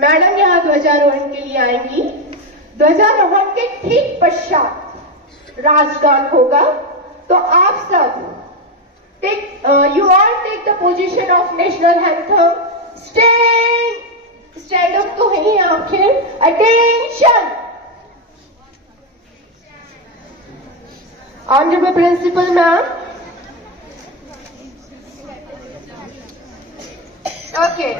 Madam यहाँ ध्वजारोहण के लिए आएंगी। ध्वजारोहण के ठीक पश्चात राष्ट्रगान होगा। तो आप सब you all take the position of national anthem. Stand up तो है ही आखिर। Attention! Honorable Principal Ma'am. Okay.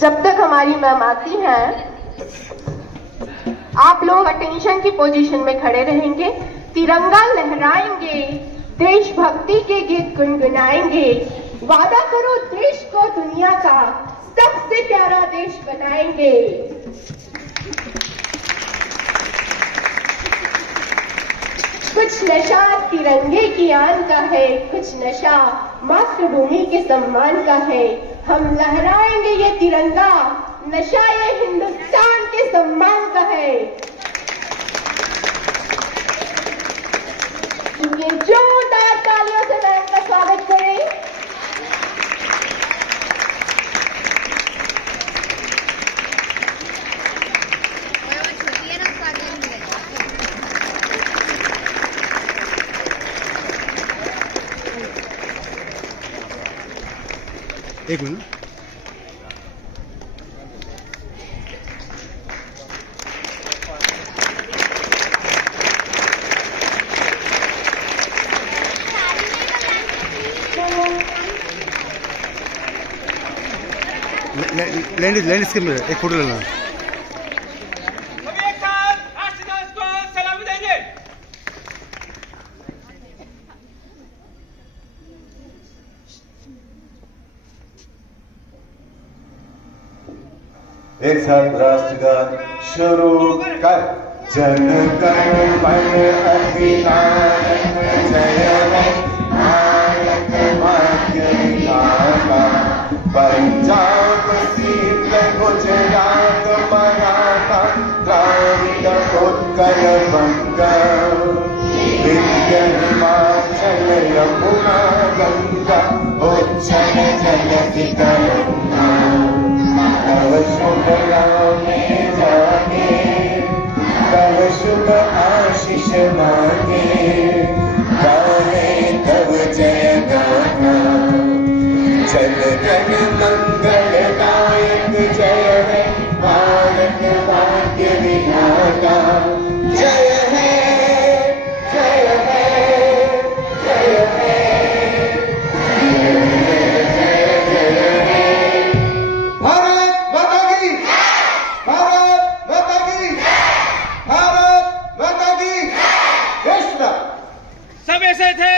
जब तक हमारी मैम आती हैं, आप लोग अटेंशन की पोजीशन में खड़े रहेंगे, तिरंगा लहराएंगे, देशभक्ति के गीत गुनगुनाएंगे, वादा करो देश को दुनिया का सबसे प्यारा देश बनाएंगे। कुछ नशा तिरंगे की आन का है, कुछ नशा मातृभूमि के सम्मान का है। हम लहराएंगे ये तिरंगा, नशा ये हिंदुस्तान के सम्मान का है। जोरदार तालियों से मैम का स्वागत करें। एक मिनट। लैंड के मेरे एक फोटो लेना। सभी एक साथ राष्ट्रध्वज को सलामी देंगे। एक साथ राष्ट्रगान शुरू कर। जन गण मन अधिकार जय है भारत भाग्य विधाता। पंजाब सिंध गुजरात मराठा द्राविड उत्कल बंग विंध्य हिमाचल यमुना गंगा उच्चल जलधि तरंगा। तव शुभ नामे जागे, तव शुभ आशीष मांगे, गावे तव जय गाना। जन गण मंगलदायक जय है भारत भाग्य विधाता। जय है जय है जय है जय है। भारत माता की, भारत माता की, भारत माता की। कृष्ण सब ऐसे थे।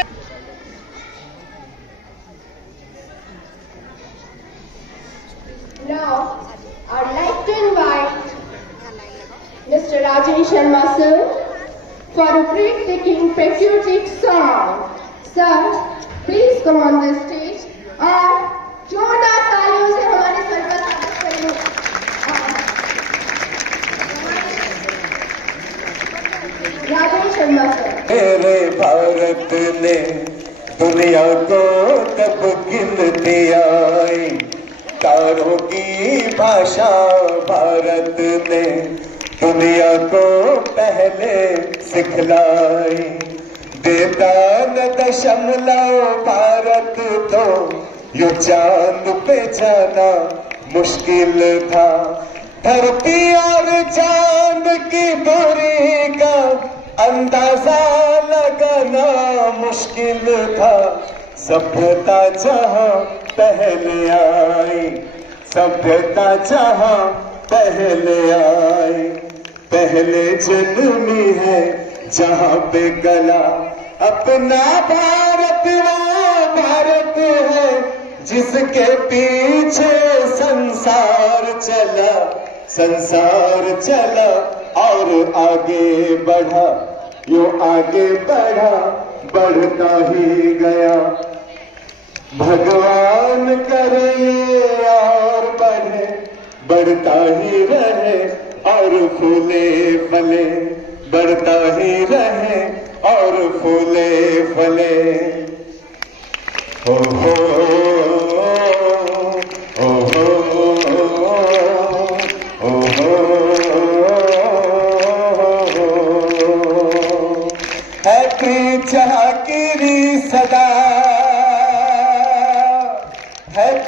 Now, I'd like to invite Mr. Rajesh Sharma sir for a breathtaking patriotic song. Sir, please come on the stage और जोरदार तालियों से हमारे सर का स्वागत करें। राजेश शर्मा सर। मेरे भारत ने दुनिया को तब गिनती आई, तारों की भाषा भारत ने दुनिया को पहले सिखलाई। देता न दशमलव भारत तो यो चांद पे जाना मुश्किल था। धरती और चांद की दूरी का अंदाजा लगाना मुश्किल था। सभ्यता जहां पहले आई, सभ्यता जहां पहले आई। पहले जन्मी है जहां पे कला, अपना भारत वो भारत है जिसके पीछे संसार चला। संसार चला और आगे बढ़ा, यो आगे बढ़ा बढ़ता ही गया। भगवान करे और बढ़े, बढ़ता ही रहे और फूले फले, बढ़ता ही रहे और फूले फले। हो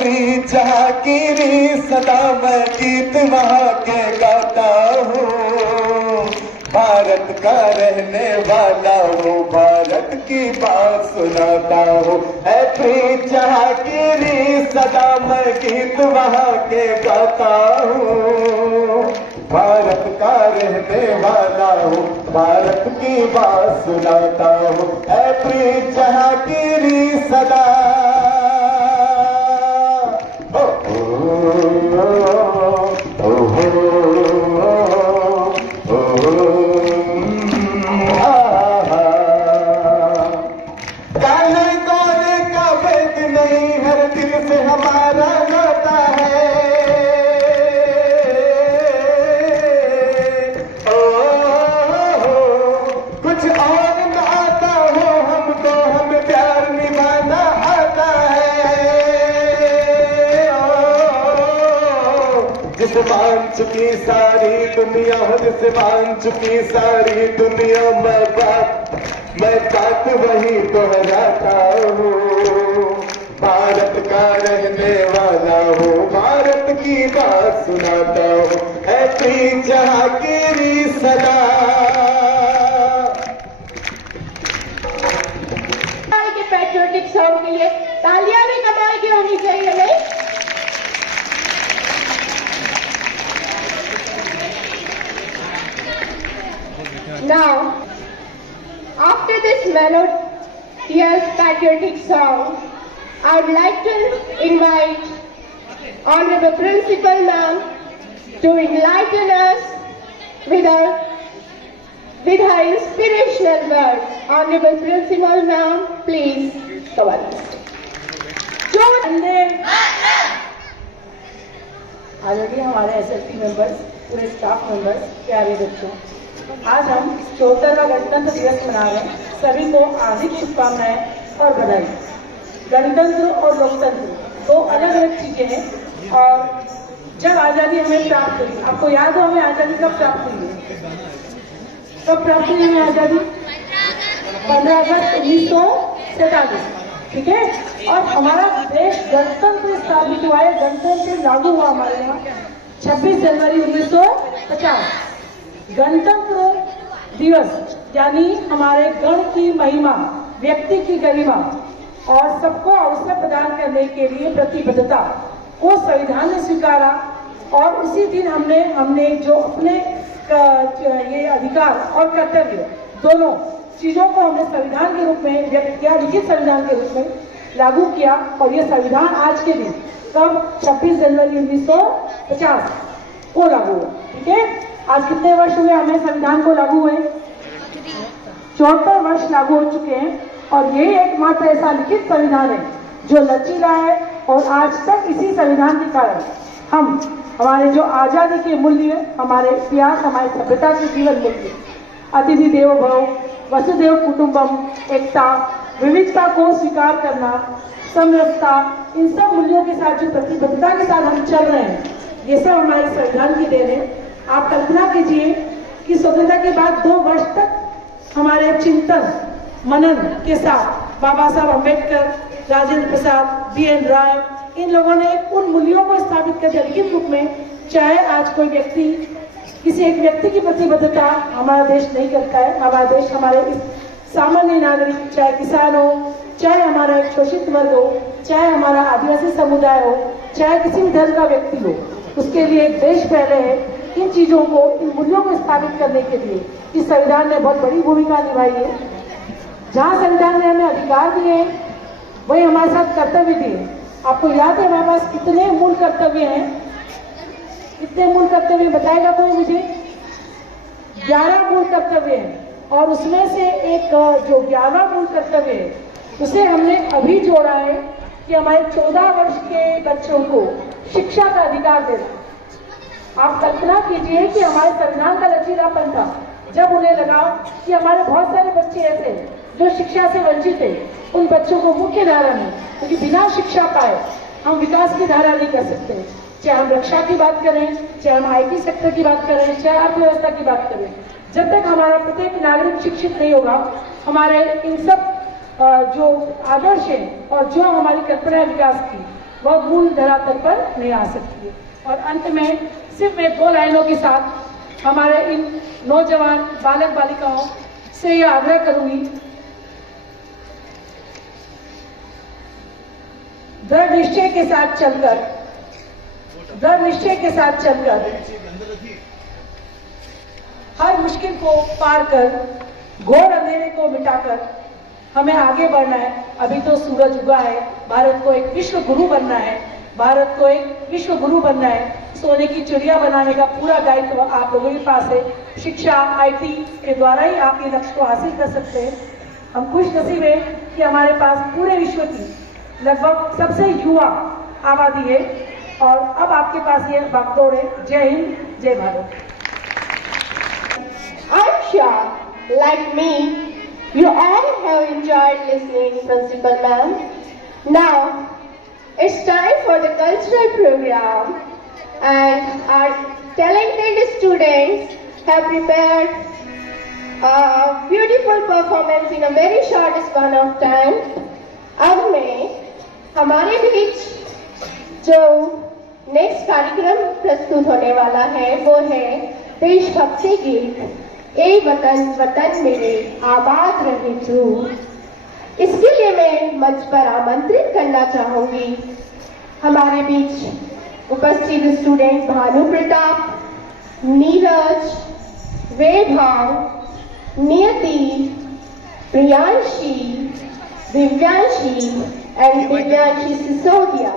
प्रीत जहाँ की री सदा मैं गीत वहाँ के गाता हूँ। भारत का रहने वाला हूँ, भारत की बात सुनाता हूँ। है प्रीत जहाँ की री सदा मैं गीत वहाँ के गाता हूँ। भारत का रहने वाला हूँ, भारत की बात सुनाता हूँ। है प्रीत जहाँ की री सदा। काले गोरे का भेद नहीं, हर दिल से हमारा नाता है। कुछ और न आता हो हमको, हमें प्यार निभाना आता है। जिसे मान चुकी सारी दुनिया हो, जिसे मान चुकी सारी दुनिया, मैं बात वही दोहराता हूँ। भारत का रहने वाला हूँ, भारत की बात सुनाता हूँ। है प्रीत जहाँ की री सदा। के पैट्रियोटिक सॉन्ग के लिए तालियां भी कमाल की होनी चाहिए नहीं? Now, after this melodious patriotic song, I would like to invite Honorable Principal Ma'am to enlighten us with her inspirational words. Honorable Principal Ma'am, please come on. आदरणीय हमारे एसएलपी मेंबर्स, पूरे स्टाफ मेंबर्स, प्यारे बच्चों, आज हम 74वां गणतंत्र दिवस मना रहे हैं। सभी को हार्दिक शुभकामनाएं और बधाई। गणतंत्र और लोकतंत्र दो अलग अलग चीजें हैं। और जब आजादी हमें प्राप्त हुई, आपको याद हो हमें आजादी कब प्राप्त हुई है? कब प्राप्त हुई हमें आजादी? 15 अगस्त 1947, ठीक है। और हमारा देश गणतंत्र स्थापित हुआ है, गणतंत्र लागू हुआ हमारे यहाँ 26 जनवरी 1950। गणतंत्र दिवस यानी हमारे गण की महिमा, व्यक्ति की गरिमा और सबको अवसर प्रदान करने के लिए प्रतिबद्धता को संविधान ने स्वीकारा। और उसी दिन हमने जो अपने ये अधिकार और कर्तव्य दोनों चीजों को हमने संविधान के रूप में व्यक्त किया, लिखित संविधान के रूप में लागू किया। और ये संविधान आज के दिन कब 26 जनवरी 1950 को लागू हुआ, ठीक है। आज कितने वर्ष हुए हमें संविधान को लागू हुए? 74 वर्ष लागू हो चुके हैं। और यही एकमात्र ऐसा लिखित संविधान है जो लचीला है। और आज तक इसी संविधान के कारण हमारे जो आजादी के मूल्य, हमारे इतिहास, हमारी सभ्यता के जीवन मूल्य, अतिथि देवो भव, वसुधैव कुटुंबम, एकता, विविधता को स्वीकार करना, समरसता, इन सब मूल्यों के साथ जो प्रतिबद्धता के साथ हम चल रहे हैं, ये सब हमारे संविधान की देन है। आप कल्पना कीजिए कि स्वतंत्रता के बाद 2 वर्ष तक हमारे चिंतन मनन के साथ बाबा साहब अम्बेडकर, राजेंद्र प्रसाद, BN राय, इन लोगों ने उन मूल्यों को स्थापित कर दिया लिखित रूप में। चाहे आज कोई व्यक्ति, किसी एक व्यक्ति की प्रतिबद्धता हमारा देश नहीं करता है। हमारा देश हमारे सामान्य नागरिक, चाहे किसान हो, चाहे हमारा एक शोषित वर्ग हो, चाहे हमारा आदिवासी समुदाय हो, चाहे किसी भी धर्म का व्यक्ति हो, उसके लिए एक देश पहले है। इन चीजों को, इन मूल्यों को स्थापित करने के लिए इस संविधान ने बहुत बड़ी भूमिका निभाई है। जहाँ संविधान ने हमें अधिकार दिए हैं, वही हमारे साथ कर्तव्य दिए। आपको याद है हमारे पास कितने मूल कर्तव्य हैं? कितने मूल कर्तव्य बताएगा कोई मुझे? 11 मूल कर्तव्य हैं। और उसमें से एक जो 11वां मूल कर्तव्य है, उसे हमने अभी जोड़ा है कि हमारे 14 वर्ष के बच्चों को शिक्षा का अधिकार देना। आप कल्पना कीजिए कि हमारे संविधान का लचीलापन था जब उन्हें लगा कि हमारे बहुत सारे बच्चे ऐसे हैं जो शिक्षा से वंचित है, उन बच्चों को मुख्य धारा में, क्योंकि बिना शिक्षा पाए हम विकास की धारा नहीं कर सकते। चाहे हम रक्षा की बात करें, चाहे हम IT सेक्टर की बात करें, चाहे अर्थव्यवस्था की बात करें, जब तक हमारा प्रत्येक नागरिक शिक्षित नहीं होगा, हमारे इन सब जो आदर्श हैं और जो हमारी कल्पना है विकास की, वह मूल धरातल पर नहीं आ सकती है। और अंत में सिर्फ मैं 2 लाइनों के साथ हमारे इन नौजवान बालक बालिकाओं से यह आग्रह करूंगी, दृढ़ निश्चय के साथ चलकर हर मुश्किल को पार कर, घोर अंधेरे को मिटाकर हमें आगे बढ़ना है। अभी तो सूरज उगा है, भारत को एक विश्व गुरु बनना है। सोने की चिड़िया बनाने का पूरा दायित्व आप लोगों के पास है। शिक्षा IT के द्वारा ही आप ये लक्ष्य को हासिल कर सकते हैं। हम खुशनसीब हैं कि हमारे पास पूरे विश्व की लगभग सबसे युवा आबादी है और अब आपके पास ये भागदौड़ है। जय हिंद, जय Bharat. I'm sure, like me, you all have enjoyed listening, Principal Ma'am. Now, it's time for the cultural program, and our talented students have prepared a beautiful performance in a very short span of time. अब मैं हमारे बीच जो next कार्यक्रम प्रस्तुत होने वाला है वो है देशभक्ति गीत ए वतन वतन मेरे आबाद रहे तू। इसके लिए मैं मंच पर आमंत्रित करना चाहूंगी हमारे बीच उपस्थित स्टूडेंट भानु प्रताप, नीरज, वैभव, नियति, प्रियांशी, दिव्यांशी एंड दिव्यांशी सिसोदिया।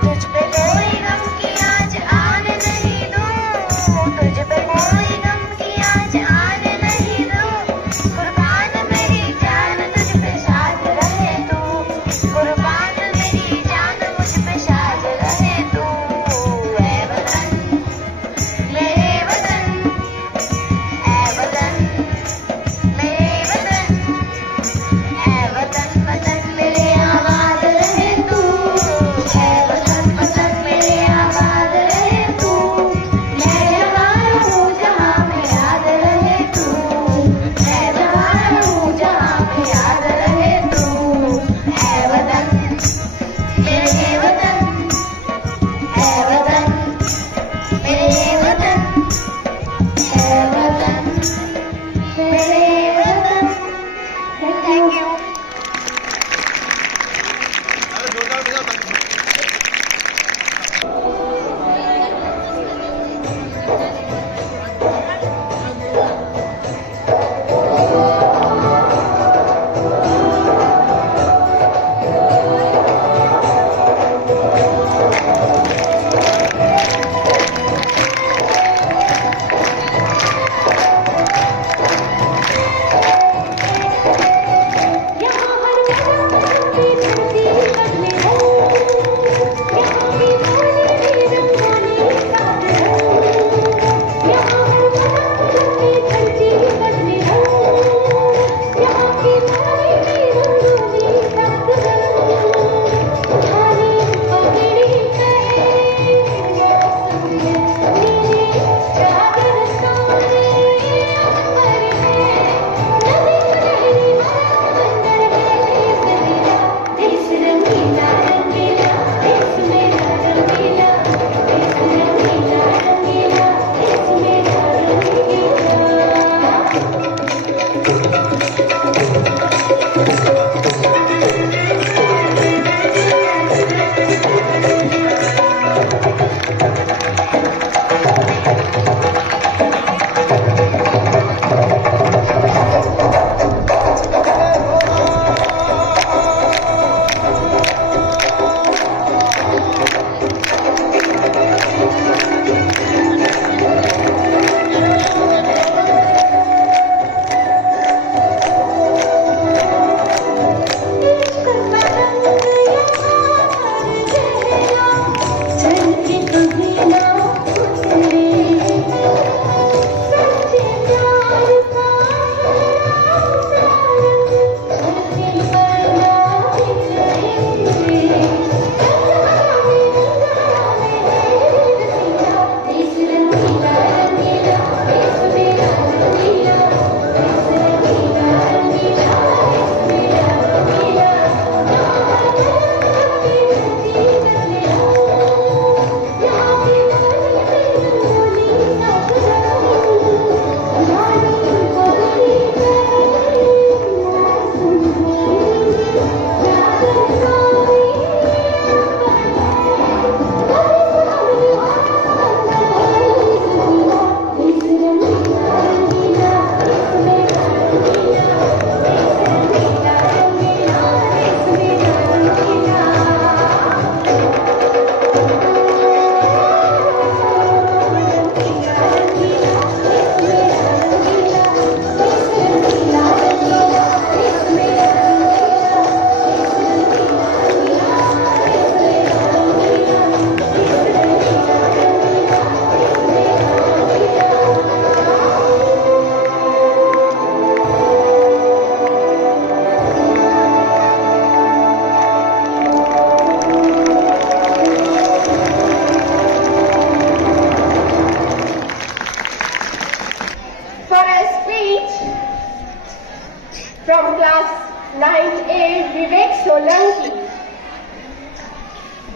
तुझ पे कोई गम की आज आने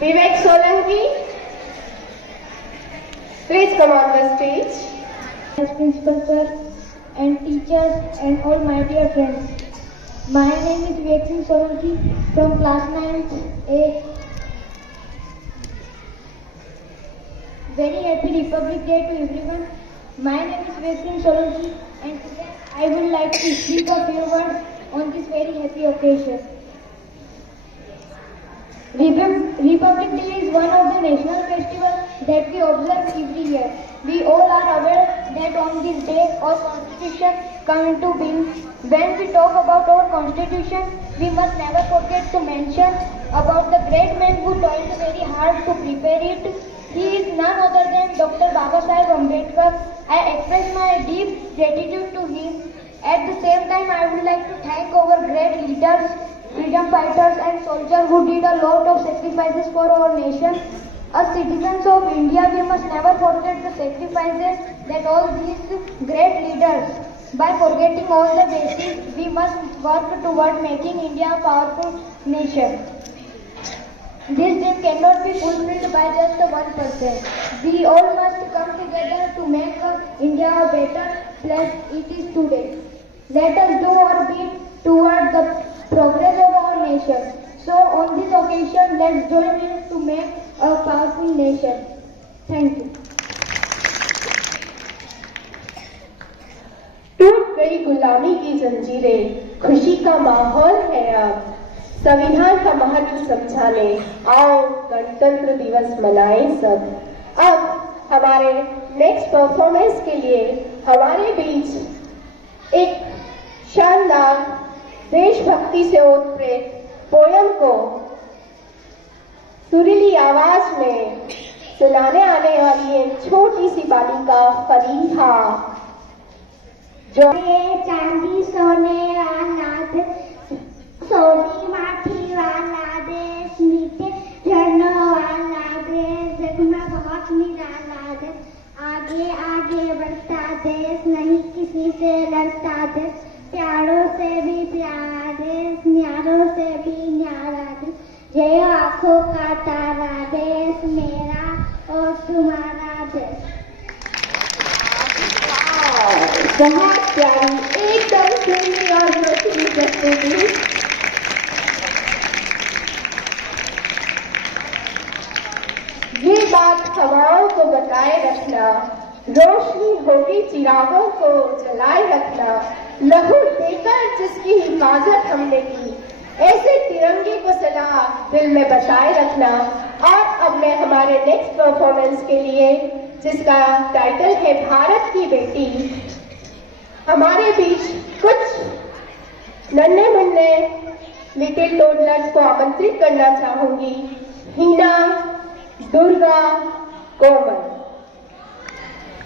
Vivek Solanki, please come on the stage. Principal sir and teachers and all my dear friends. My name is Vivek Solanki from class 9th A. Very happy Republic Day to everyone. My name is Vivek Solanki and today I would like to speak a few words on this very happy occasion. Republic Day is one of the national festivals that we observe every year. We all are aware that on this day our Constitution comes into being. When we talk about our Constitution, we must never forget to mention about the great man who toiled very hard to prepare it. He is none other than Dr. Babasaheb Ambedkar. I express my deep gratitude to him. At the same time, I would like to thank our great leaders, freedom fighters and soldiers who did a lot of sacrifices for our nation. As citizens of India, we must never forget the sacrifices that all these great leaders. By forgetting all the basics, we must work toward making India a powerful nation. This dream cannot be fulfilled by just one person. We all must come together to make India a better place it is today. Let us do our bit toward the progress of our nation. So on this occasion, let's join in to make a powerful nation. Thank you. टूट गई गुलामी की जंजीरें, खुशी का माहौल है अब। संविधान का महत्व समझाने आओ, गणतंत्र दिवस मनाएं सब। अब हमारे नेक्स्ट परफॉर्मेंस के लिए हमारे बीच एक शानदार देशभक्ति से ओतप्रोत पोयम को सुरीली आवाज में सुनाने आने वाली है छोटी सी बालिका फरीहा। जो चांदी सोने वाला देश, सोनी माटी वाला देश, मीठे झरनों वाला देश, जगना बहुत निराला देश, आगे आगे बढ़ता देश, नहीं किसी से लड़ता देश, प्यारों से भी प्यारा देश, न्यारों से भी न्यारा देश, ये आंखों का तारा देश, मेरा और तुम्हारा देश। बहुत प्यारी, एकदम सुंदर और मछली प्रस्तुति। ये बात हवाओं को बताए रखना, रोशनी होगी चिरागों को जलाए रखना, लहू देकर जिसकी हिफाजत हमने की, ऐसे तिरंगे को सदा दिल में बसाए रखना। और अब मैं हमारे नेक्स्ट परफॉर्मेंस के लिए, जिसका टाइटल है भारत की बेटी, हमारे बीच कुछ नन्हे मुन्ने लिटिल टोडलर्स को आमंत्रित करना चाहूंगी। हीना, दुर्गा, कोमल,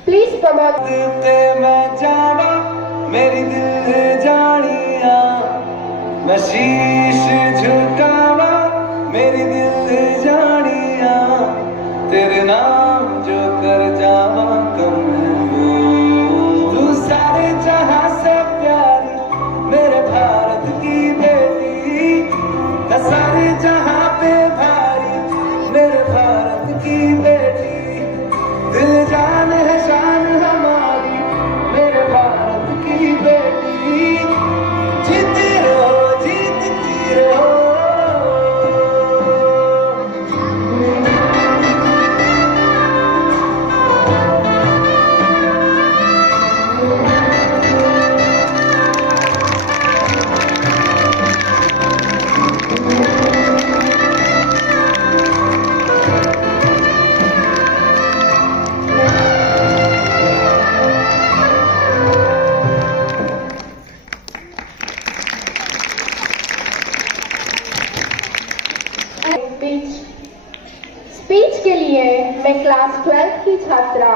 प्लीज कम ऑन। मैं जाना मेरी दिल जानिया, मैं शीश झुकावा मेरी दिल जानिया, तेरे नाम जो कर जावा कम है वो, तू सारे जहां से प्यारी मेरे भारत की बेटी, मैं सारे जहां पे भारी मेरे भारत की बेटी, दिल जान है शान हमारी मेरे भारत की बेटी, जीती रहो जीतती रहो। स्पीच के लिए मैं क्लास 12 की छात्रा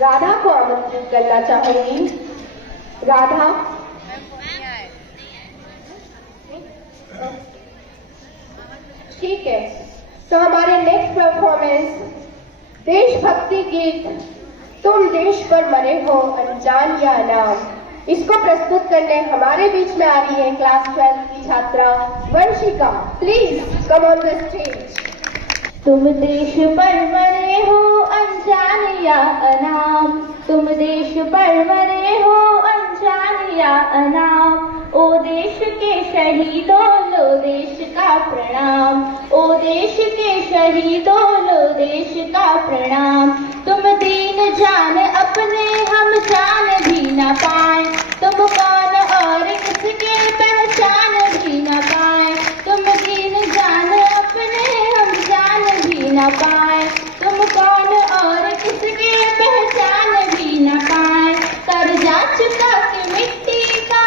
राधा को आमंत्रित करना चाहूंगी। राधा, ठीक है, तो हमारे नेक्स्ट परफॉर्मेंस देशभक्ति गीत तुम देश पर मरे हो अनजान या अनाम, इसको प्रस्तुत करने हमारे बीच में आ रही है क्लास 12 की छात्रा Vanshika. Please come on the stage. तुम देश पर मरे हो अनजान या अनाम, तुम देश पर मरे हो अनजान या अनाम। ओ देश के शहीदों लो देश का प्रणाम, ओ देश के शहीदों लो देश का प्रणाम। तुम दीन जान अपने हम जान भी न पाए, तुम कौन और किसके पहचान भी न पाए। तुम दीन जान अपने हम जान भी न पाए, तुम कौन और किसके पहचान भी न पाए। कर जा चुका कि मिट्टी का,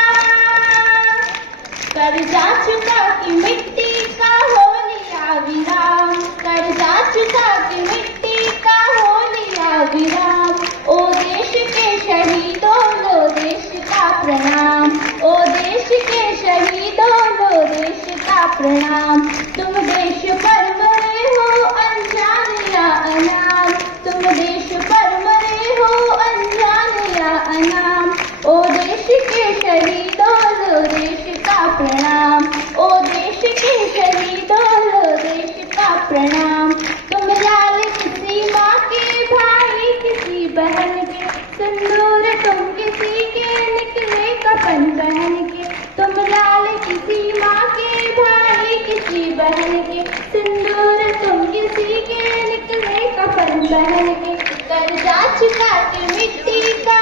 कर जा चुका कि मिट्टी का हो लिया विराम, कर जा चुका कि मिट्टी का हो लिया विराम। ओ देश के शहीदों लो देश का प्रणाम, ओ देश के शहीदों लो देश का प्रणाम। तुम देश पर मरे हो अनजान या अनाम, तुम देश पर मरे हो अनजान या अनाम। ओ देश के शहीदों लो देश का प्रणाम, ओ देश के शहीदों लो देश का प्रणाम। तुम लाल किसी माँ के भाई किसी बहन के, सिंदूर तुम किसी के निकले कफन पहन के। तुम लाल किसी माँ के भाई किसी बहन के, सिंदूर तुम किसी के निकले कफन पहन के। कर जा चुका कि मिट्टी का,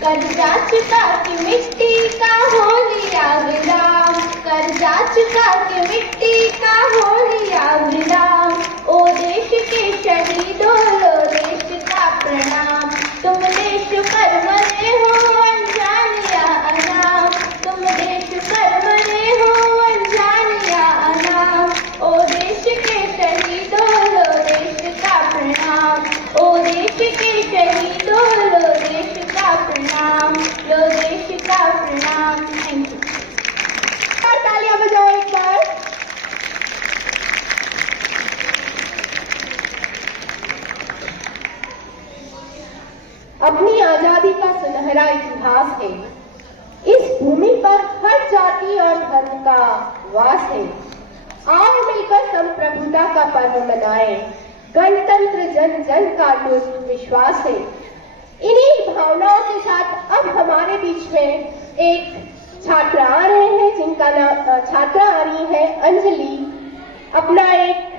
कर जा चुका कि मिट्टी का हो लिया विराम, कर जा चुका कि मिट्टी का हो लिया विराम। ओ देश के शहीदों लो देश का प्रणाम, तुम देश पर मरे हो अनजान या अनाम, तुम देश पर मरे हो अनजान या अनाम। ओ देश के शहीदों लो देश का प्रणाम, ओ देश के शहीदों लो देश का प्रणाम, लो देश का प्रणाम। Thank you. तालियां बजाओ एक बार। अपनी आजादी का सुनहरा इतिहास है, इस भूमि पर हर जाति और धर्म का वास है। आओ मिलकर संप्रभुता का पर्व मनाएं, गणतंत्र जन जन का अटूट विश्वास है। इन्हीं भावनाओं के साथ अब हमारे बीच में एक छात्र आ रहे हैं, जिनका नाम छात्रा आ रही है अंजलि, अपना एक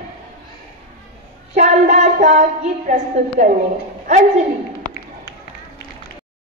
शानदार सा गीत प्रस्तुत करने। अंजलि।